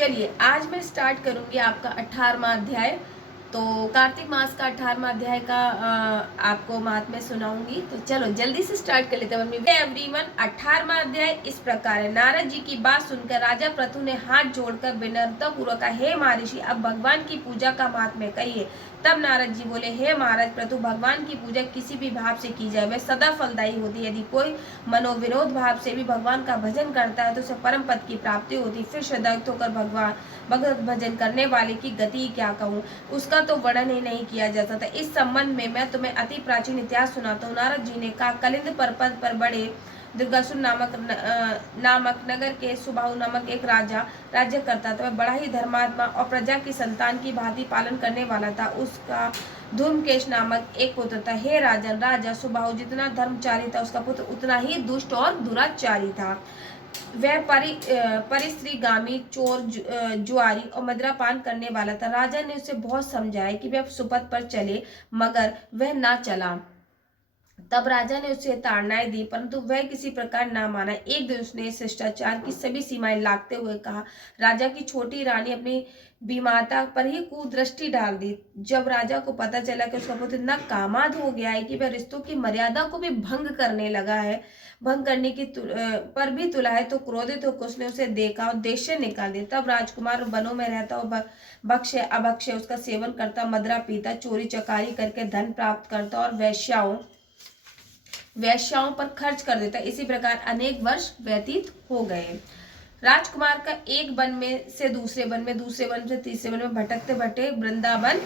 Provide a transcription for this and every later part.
चलिए आज मैं स्टार्ट करूंगी आपका 18वां अध्याय। तो कार्तिक मास का 18वां अध्याय का आपको महात्म्य सुनाऊंगी। तो चलो जल्दी से स्टार्ट कर लेते हैं। एवरीवन, 18वां अध्याय इस प्रकार है। नारद जी की बात सुनकर राजा पृथु ने हाथ जोड़कर विनम्रता पूर्वक कहा, हे महर्षि, अब भगवान की पूजा का महात्म्य कहिए। तब नारद जी बोले, हे महाराज पृथु, भगवान की पूजा किसी भी भाव से की जाए वह सदा फलदायी होती है। यदि कोई मनोविनोद भाव से भी भगवान का भजन करता है तो उसे परम पद की प्राप्ति होती। फिर श्रद्धायुक्त होकर भगवान भगवत भजन करने वाले की गति क्या कहूँ, उसका तो वर्णन ही नहीं किया जा सकता। इस संबंध में मैं तुम्हें अति प्राचीन इतिहास सुनाता हूँ। नारद जी ने कहा, कलिंद पर्वत पर बड़े दुर्गासुर नामक नगर के सुबाहु नामक एक राजा राज्य करता था। वह बड़ा ही धर्मात्मा और प्रजा की संतान की भांति पालन करने वाला था। उसका धूमकेश नामक एक पुत्र था। हे राजन, राजा सुबाहु जितना धर्मचारी था उसका पुत्र उतना ही दुष्ट और दुराचारी था। वह परिश्रीगामी, चोर, जुआरी और मदिरापान करने वाला था। राजा ने उसे बहुत समझाया कि वह सुपथ पर चले, मगर वह ना चला। तब राजा ने उसे ताड़नाएं दी, परंतु वह किसी प्रकार ना माना। एक दिन उसने शिष्टाचार की सभी सीमाएं लांघते हुए कहा, राजा की छोटी रानी अपनी बीमाता पर ही कुदृष्टि डाल दी। जब राजा को पता चला कि उसका पुत्र इतना कामाद हो गया है कि वह रिश्तों की मर्यादा को भी भंग करने लगा है, भंग करने की पर भी तुला है, तो क्रोधित होकर उसने उसे देखा और देश से निकाल दिया। तब राजकुमार वनों में रहता और भक्ष्य अभक्ष्य उसका सेवन करता, मदिरा पीता, चोरी चकारी करके धन प्राप्त करता और वेश्याओं पर खर्च कर देता। इसी प्रकार अनेक वर्ष व्यतीत हो गए। राजकुमार का एक वन में से दूसरे वन में, दूसरे वन से तीसरे वन में भटकते भटके वृंदावन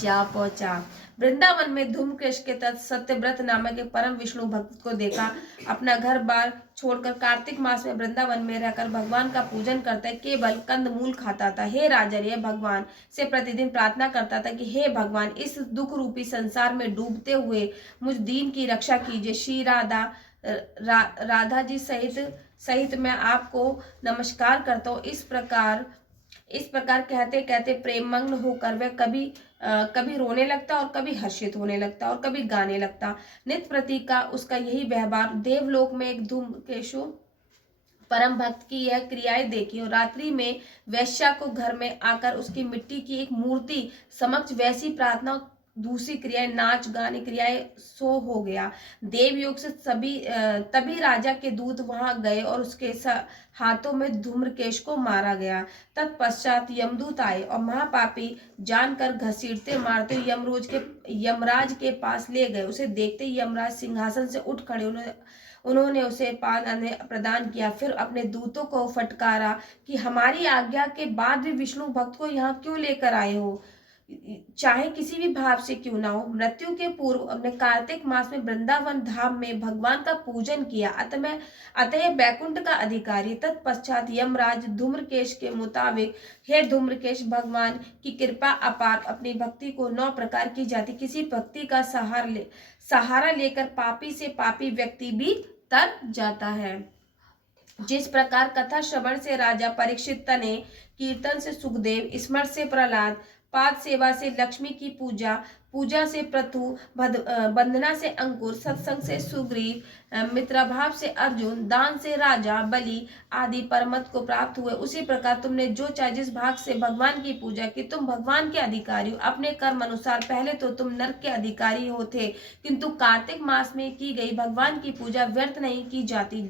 जा पहुंचा। वृंदावन में धूमकेश के तहत सत्यव्रत नामक एक परम विष्णु भक्त को देखा। अपना घर बार छोड़कर कार्तिक मास में वृंदावन में रहकर भगवान का पूजन करता है, केवल कंदमूल खाता था। हे राजन, यह भगवान से प्रतिदिन प्रार्थना करता था कि हे भगवान, इस दुख रूपी संसार में डूबते हुए मुझ दीन की रक्षा कीजिए। श्री राधा जी सहित मैं आपको नमस्कार करता हूँ। इस प्रकार कहते कहते प्रेममग्न होकर वह कभी रोने लगता और कभी हर्षित होने लगता और कभी गाने लगता। नित्य प्रति का उसका यही व्यवहार। देवलोक में एक धूमकेशु परम भक्त की यह क्रियाएं देखी और रात्रि में वैश्या को घर में आकर उसकी मिट्टी की एक मूर्ति समक्ष वैसी प्रार्थना, दूसरी क्रियाएं नाच गाने क्रियाएं सो हो गया। देवयोग से तभी राजा के दूत वहां गए और उसके हाथों में धूम्रकेश को मारा गया। तत्पश्चात यमदूत आए और महापापी जानकर घसीटते मारते यमराज के पास ले गए। उसे देखते ही यमराज सिंहासन से उठ खड़े। उन्होंने उसे पान अन्न प्रदान किया। फिर अपने दूतों को फटकारा कि हमारी आज्ञा के बाद भी विष्णु भक्त को यहाँ क्यों लेकर आए हो, चाहे किसी भी भाव से क्यों ना हो। मृत्यु के पूर्व अपने कार्तिक मास में वृंदावन धाम में भगवान का पूजन किया, अतः बैकुंठ का अधिकारी। तत्पश्चात यमराज धूम्रकेश के मुताबिक, हे धूम्रकेश, भगवान की कृपा अपार, अपनी भक्ति को 9 प्रकार की जाती। किसी भक्ति का सहारा लेकर पापी से पापी व्यक्ति भी तर जाता है। जिस प्रकार कथा श्रवण से राजा परीक्षित तने, कीर्तन से सुखदेव, स्मरण से प्रहलाद, पाद सेवा से लक्ष्मी की पूजा से पृथु, वंदना से अंकुर, सत्संग से सुग्रीव, मित्रभाव से अर्जुन, दान से राजा बलि आदि परमत को प्राप्त हुए, उसी प्रकार तुमने जो चाहे जिस भाग से भगवान की पूजा की, तुम भगवान के अधिकारी हो। अपने कर्म अनुसार पहले तो तुम नरक के अधिकारी होते, किंतु कार्तिक मास में की गई भगवान की पूजा व्यर्थ नहीं की जाती।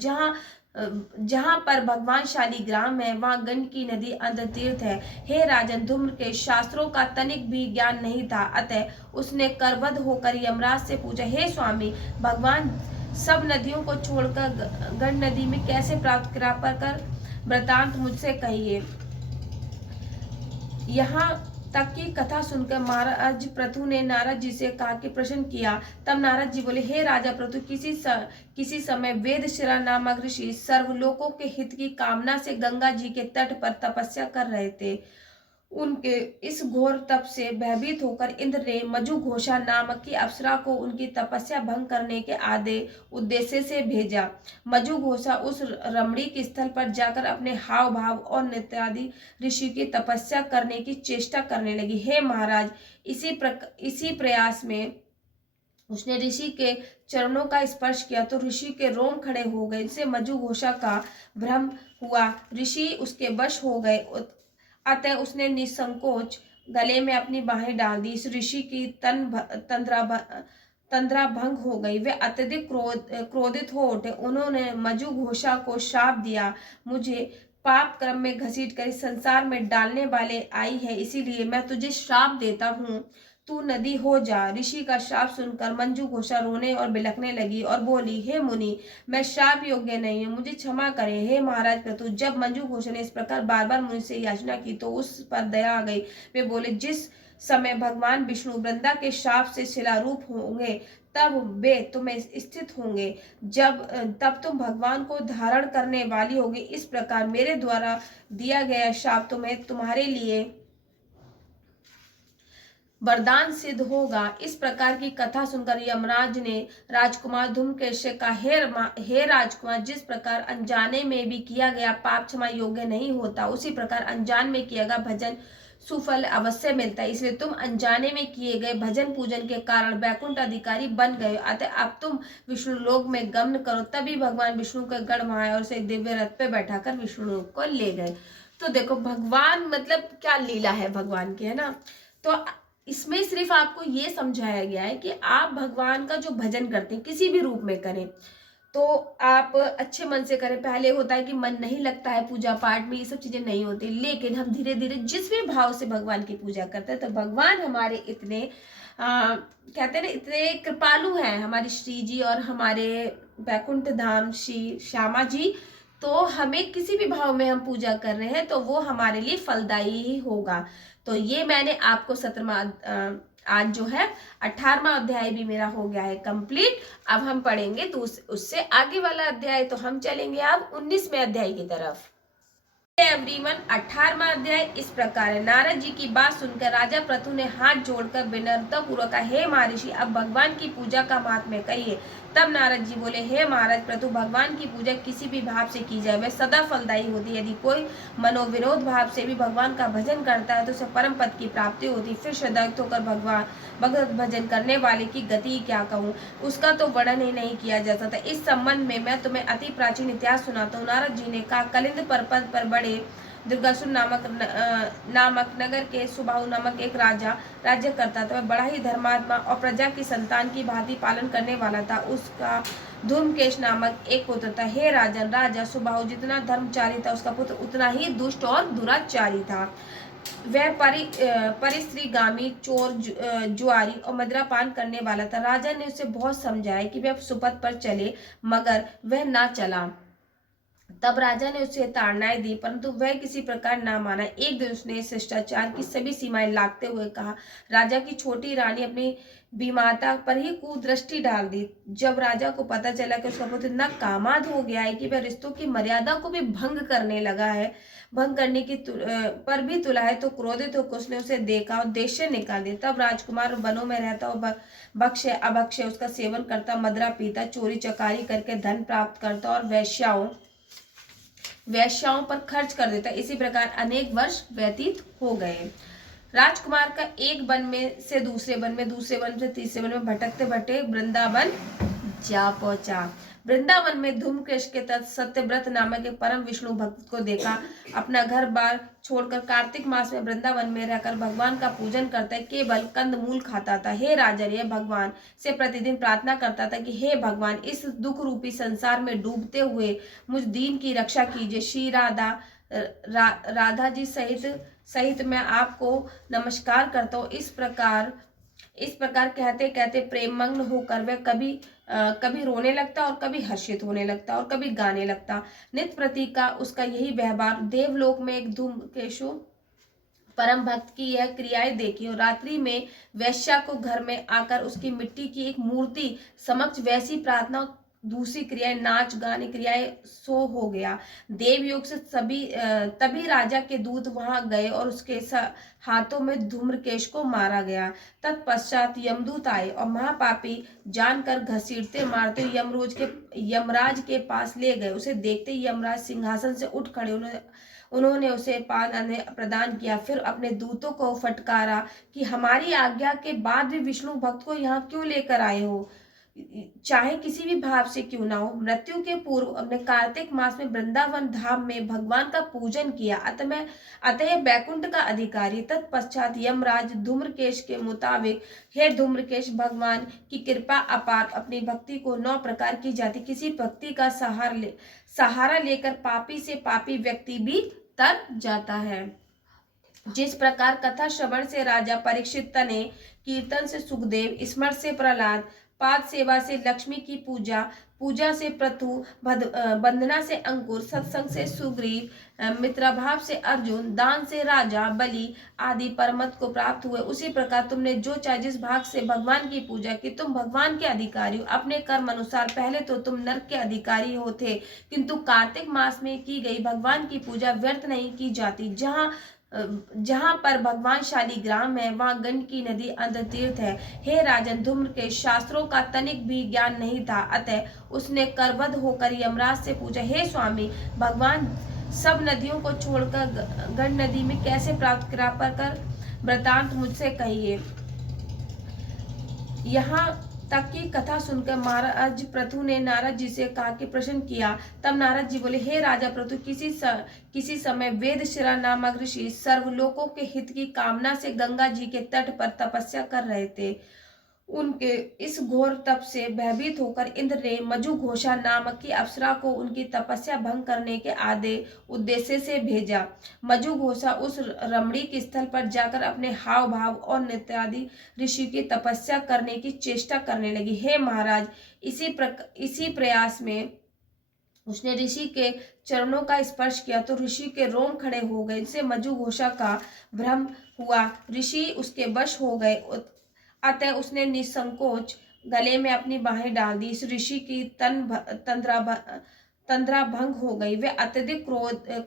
जहां पर भगवान शालिग्राम है वहां गंडकी नदी अंध तीर्थ है। हे राजन, धूम्र के शास्त्रों का तनिक भी ज्ञान नहीं था, अतः उसने करवध होकर यमराज से पूछा, हे स्वामी, भगवान सब नदियों को छोड़कर गंड नदी में कैसे प्राप्त कर वृतांत मुझसे कहिए। यहाँ तक की कथा सुनकर महाराज पृथु ने नारद जी से कहा कि प्रश्न किया। तब नारद जी बोले, हे राजा पृथु, किसी समय वेदशिरा नामक ऋषि सर्वलोकों के हित की कामना से गंगा जी के तट पर तपस्या कर रहे थे। उनके इस घोर तप से भयभीत होकर इंद्र ने मजुघोषा नामक की अप्सरा को उनकी तपस्या भंग करने के उद्देश्य से भेजा। मजुघोषा उस रमणीक स्थल पर जाकर अपने हाव भाव और नित्यादि ऋषि की तपस्या करने की चेष्टा करने लगी। हे महाराज, इसी प्रयास में उसने ऋषि के चरणों का स्पर्श किया तो ऋषि के रोम खड़े हो गए, जिससे मजुघोषा का भ्रम हुआ। ऋषि उसके वश हो गए। अतः उसने निसंकोच गले में अपनी बाहें डाल दी। इस ऋषि की तंद्रा भंग हो गई। वे अत्यधिक क्रोधित हो उठे। उन्होंने मजु घोषा को शाप दिया, मुझे पाप क्रम में घसीट कर इस संसार में डालने वाले आई है, इसीलिए मैं तुझे श्राप देता हूँ, तू नदी हो जा। ऋषि का श्राप सुनकर मंजू घोषा रोने और बिलखने लगी और बोली, हे मुनि, मैं श्राप योग्य नहीं हूँ, मुझे क्षमा करें। हे महाराज प्रतु। जब मंजू घोषा ने इस प्रकार बार बार मुनि से याचना की तो उस पर दया आ गई। वे बोले, जिस समय भगवान विष्णु वृंदा के शाप से शिलारूप होंगे तब वे तुम्हें स्थित होंगे, तब तुम भगवान को धारण करने वाली होगी। इस प्रकार मेरे द्वारा दिया गया शाप तुम्हारे लिए वरदान सिद्ध होगा। इस प्रकार की कथा सुनकर यमराज ने राजकुमार धूमकेश से कहा, हे राजकुमार, जिस प्रकार अनजाने में भी किया गया पाप क्षमा योग्य नहीं होता, उसी प्रकार अनजान में किया गया भजन सुफल अवश्य मिलता है। इसलिए तुम अनजाने में किए गए भजन पूजन के कारण वैकुंठ अधिकारी बन गए। अतः अब तुम विष्णु लोक में गमन करो। तभी भगवान विष्णु का गढ़ वहां और उसे दिव्य रथ पे बैठाकर विष्णु लोक को ले गए। तो देखो भगवान मतलब क्या लीला है भगवान की, है ना। तो इसमें सिर्फ आपको ये समझाया गया है कि आप भगवान का जो भजन करते हैं किसी भी रूप में करें तो आप अच्छे मन से करें। पहले होता है कि मन नहीं लगता है पूजा पाठ में, ये सब चीजें नहीं होती, लेकिन हम धीरे धीरे जिस भी भाव से भगवान की पूजा करते हैं तो भगवान हमारे इतने कहते हैं ना, इतने कृपालु हैं, हमारी श्री जी और हमारे वैकुंठ धाम श्री श्यामा जी। तो हमें किसी भी भाव में हम पूजा कर रहे हैं तो वो हमारे लिए फलदायी ही होगा। तो ये मैंने आपको 17वां आज जो है 18वां अध्याय भी मेरा हो गया है कंप्लीट। अब हम पढ़ेंगे तो उससे आगे वाला अध्याय, तो हम चलेंगे अब 19वें अध्याय की तरफ। एवरीवन, 18वां अध्याय इस प्रकार है। नारद जी की बात सुनकर राजा प्रथु ने हाथ जोड़कर विनम्रता पूर्वक कहा, हे महर्षि, अब भगवान की पूजा का महात्म्य कहिए। तब नारद जी बोले, हे महाराज प्रथु, भगवान की पूजा किसी भी भाव से की जाए वह सदा फलदायी होती है। यदि कोई मनोविरोध भाव से भी भगवान का भजन करता है तो उसे परम पद की प्राप्ति होती। फिर श्रद्धायुक्त होकर भगवत भजन करने वाले की गति क्या कहूँ, उसका तो वर्णन ही नहीं किया जा सकता। इस संबंध में मैं तुम्हें अति प्राचीन इतिहास सुनाता हूँ। नारद जी ने कहा, कलिंद पर्वत पर बड़े दुर्गासुर नामक नगर के सुबाहु नामक एक राजा राज्य करता था। वह बड़ा ही धर्मात्मा और प्रजा की संतान की भांति पालन करने वाला था। उसका धूमकेश नामक एक पुत्र था। हे राजन, राजा सुबाहु जितना धर्मचारी था उसका पुत्र उतना ही दुष्ट और दुराचारी था। वह परिश्रीगामी, चोर, जुआरी और मदिरापान करने वाला था। राजा ने उसे बहुत समझाया कि वह सुपथ पर चले, मगर वह ना चला। तब राजा ने उसे ताड़नाएं दी, परंतु वह किसी प्रकार ना माना। एक दिन उसने शिष्टाचार की सभी सीमाएं लांघते हुए कहा, राजा की छोटी रानी अपनी बीमाता पर ही कुदृष्टि डाल दी। जब राजा को पता चला कि उसका पुत्र इतना कामाद हो गया है कि वह रिश्तों की मर्यादा को भी भंग करने लगा है, भंग करने की पर भी तुला है, तो क्रोधित होकर उसने उसे देखा और देश से निकाल दिया। तब राजकुमार वनों में रहता और भक्ष्य अभक्ष्य उसका सेवन करता, मदिरा पीता, चोरी चकारी करके धन प्राप्त करता और वेश्याओं पर खर्च कर देता। इसी प्रकार अनेक वर्ष व्यतीत हो गए। राजकुमार का एक वन में से दूसरे वन में, दूसरे वन से तीसरे वन में भटकते भटकते वृंदावन जा पहुंचा। वृंदावन में धूमकेश के तट सत्यव्रत नामक एक परम विष्णु भक्त को देखा। अपना घर बार छोड़कर कार्तिक मास में वृंदावन में रहकर भगवान का पूजन करता है, केवल कंद मूल खाता था। हे राजन, यह भगवान से प्रतिदिन प्रार्थना करता था कि हे भगवान, इस दुख रूपी संसार में डूबते हुए मुझ दीन की रक्षा कीजिए। श्री राधा जी सहित मैं आपको नमस्कार करता हूँ। इस प्रकार कहते कहते प्रेममग्न होकर वह कभी रोने लगता और कभी हर्षित होने लगता और कभी गाने लगता। नित्य प्रति का उसका यही व्यवहार। देवलोक में एक धूमकेशु परम भक्त की यह क्रियाएं देखी और रात्रि में वैश्या को घर में आकर उसकी मिट्टी की एक मूर्ति समक्ष वैसी प्रार्थना, दूसरी क्रियाएं, नाच गाने क्रियाएं सो हो गया। देवयोग से तभी राजा के दूत वहां गए और उसके हाथों में धूम्रकेश को मारा गया। तत्पश्चात यमदूत आए और महापापी जानकर घसीटते मारते यमराज के पास ले गए। उसे देखते ही यमराज सिंहासन से उठ खड़े, उन्होंने उसे पान अन्न प्रदान किया। फिर अपने दूतों को फटकारा कि हमारी आज्ञा के बाद भी विष्णु भक्त को यहाँ क्यों लेकर आए हो। चाहे किसी भी भाव से क्यों ना हो, मृत्यु के पूर्व अपने कार्तिक मास में वृंदावन धाम में भगवान का पूजन किया, अतः बैकुंठ का अधिकारी। तत्पश्चात यमराज धूम्रकेश के मुताबिक, हे धूम्रकेश, भगवान की कृपा अपार, अपनी भक्ति को 9 प्रकार की जाती। किसी भक्ति का सहारा लेकर पापी से पापी व्यक्ति भी तर जाता है। जिस प्रकार कथा श्रवण से राजा परीक्षित ने, कीर्तन से सुखदेव, स्मरण से प्रहलाद, पाद सेवा से लक्ष्मी की पूजा से पृथु, वंदना से अंकुर, सत्संग से सुग्रीव, मित्रभाव से अर्जुन, दान से राजा बलि आदि परमत को प्राप्त हुए, उसी प्रकार तुमने जो चाहे जिस भाग से भगवान की पूजा की, तुम भगवान के अधिकारी हो। अपने कर्म अनुसार पहले तो तुम नरक के अधिकारी हो थे, किंतु कार्तिक मास में की गई भगवान की पूजा व्यर्थ नहीं की जाती। जहां पर भगवान शालिग्राम है, वहां गंड की नदी अंध तीर्थ है। हे राजन, धूम्र के शास्त्रों का तनिक भी ज्ञान नहीं था, अतः उसने करवध होकर यमराज से पूछा, हे स्वामी, भगवान सब नदियों को छोड़कर गंड नदी में कैसे प्राप्त करा कर वृतांत मुझसे कहिए। यहाँ तक की कथा सुनकर महाराज पृथु ने नारद जी से कहा कि प्रश्न किया। तब नारद जी बोले, हे राजा पृथु, किसी समय वेदशिरा नामक ऋषि सर्वलोकों के हित की कामना से गंगा जी के तट पर तपस्या कर रहे थे। उनके इस घोर तप से भयभीत होकर इंद्र ने मजुघोषा नामक की अप्सरा को उनकी तपस्या भंग करने के आदे उद्देश्य से भेजा। मजुघोषा उस रमणीक स्थल पर जाकर अपने हाव भाव और नित्यादि ऋषि की तपस्या करने की चेष्टा करने लगी। हे महाराज, इसी प्रयास में उसने ऋषि के चरणों का स्पर्श किया तो ऋषि के रोम खड़े हो गए, जिससे मजुघोषा का भ्रम हुआ। ऋषि उसके वश हो गए, अतः उसने निसंकोच गले में अपनी बाहें डाल दी। इस ऋषि की तंद्रा भंग हो गई। वे अत्यधिक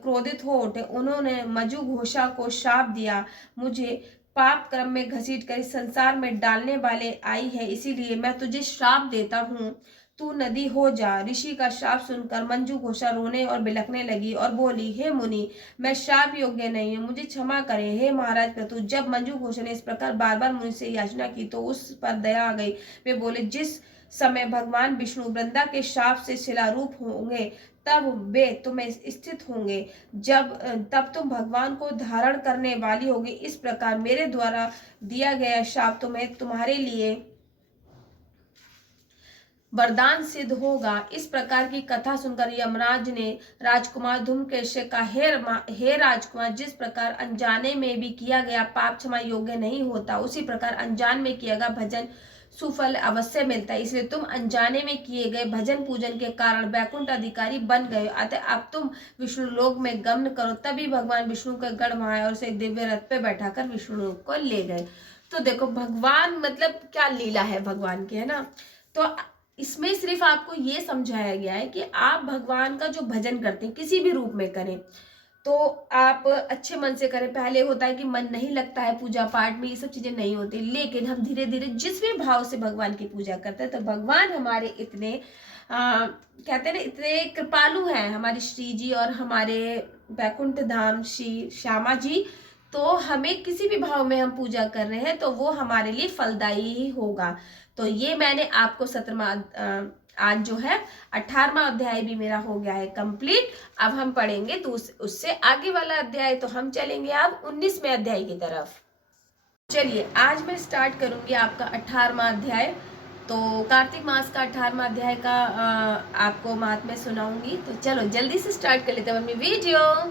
क्रोधित हो उठे। उन्होंने मजुघोषा को शाप दिया, मुझे पाप क्रम में घसीट कर इस संसार में डालने वाले आई है, इसीलिए मैं तुझे श्राप देता हूँ, तू नदी हो जा। ऋषि का श्राप सुनकर मजुघोषा रोने और बिलखने लगी और बोली, हे मुनि, मैं श्राप योग्य नहीं हूँ, मुझे क्षमा करें। हे महाराज पृथु, जब मजुघोषा ने इस प्रकार बार बार मुनि से याचना की तो उस पर दया आ गई। वे बोले, जिस समय भगवान विष्णु वृंदा के शाप से शिलारूप होंगे तब वे तुम्हें स्थित होंगे, तब तुम भगवान को धारण करने वाली होगी। इस प्रकार मेरे द्वारा दिया गया शाप तुम्हारे लिए वरदान सिद्ध होगा। इस प्रकार की कथा सुनकर यमराज ने राजकुमार धूम्रकेश से कहा, हे राजकुमार, जिस प्रकार अनजाने में भी किया गया पाप क्षमा योग्य नहीं होता, उसी प्रकार अनजान में किया गया भजन सुफल अवश्य मिलता है। इसलिए तुम अनजाने में किए गए भजन पूजन के कारण बैकुंठ अधिकारी बन गए। अतः अब तुम विष्णु लोक में गमन करो। तभी भगवान विष्णु का गढ़ वहां आए और उसे दिव्य रथ पे बैठाकर विष्णु लोक को ले गए। तो देखो भगवान मतलब क्या लीला है भगवान की, है ना। तो इसमें सिर्फ आपको ये समझाया गया है कि आप भगवान का जो भजन करते हैं किसी भी रूप में करें तो आप अच्छे मन से करें। पहले होता है कि मन नहीं लगता है पूजा पाठ में, ये सब चीजें नहीं होती, लेकिन हम धीरे धीरे जिस भी भाव से भगवान की पूजा करते हैं तो भगवान हमारे इतने कहते हैं ना, इतने कृपालु हैं, हमारे श्री जी और हमारे बैकुंठ धाम श्री श्यामा जी। तो हमें किसी भी भाव में हम पूजा कर रहे हैं तो वो हमारे लिए फलदायी ही होगा। तो ये मैंने आपको 17वां आज जो है 18वां अध्याय भी मेरा हो गया है कंप्लीट। अब हम पढ़ेंगे तो उससे आगे वाला अध्याय, तो हम चलेंगे अब 19वें अध्याय की तरफ। चलिए आज मैं स्टार्ट करूंगी आपका 18वां अध्याय। तो कार्तिक मास का 18वां अध्याय का आपको महात्म्य सुनाऊंगी। तो चलो जल्दी से स्टार्ट कर लेते हैं अपनी वीडियो।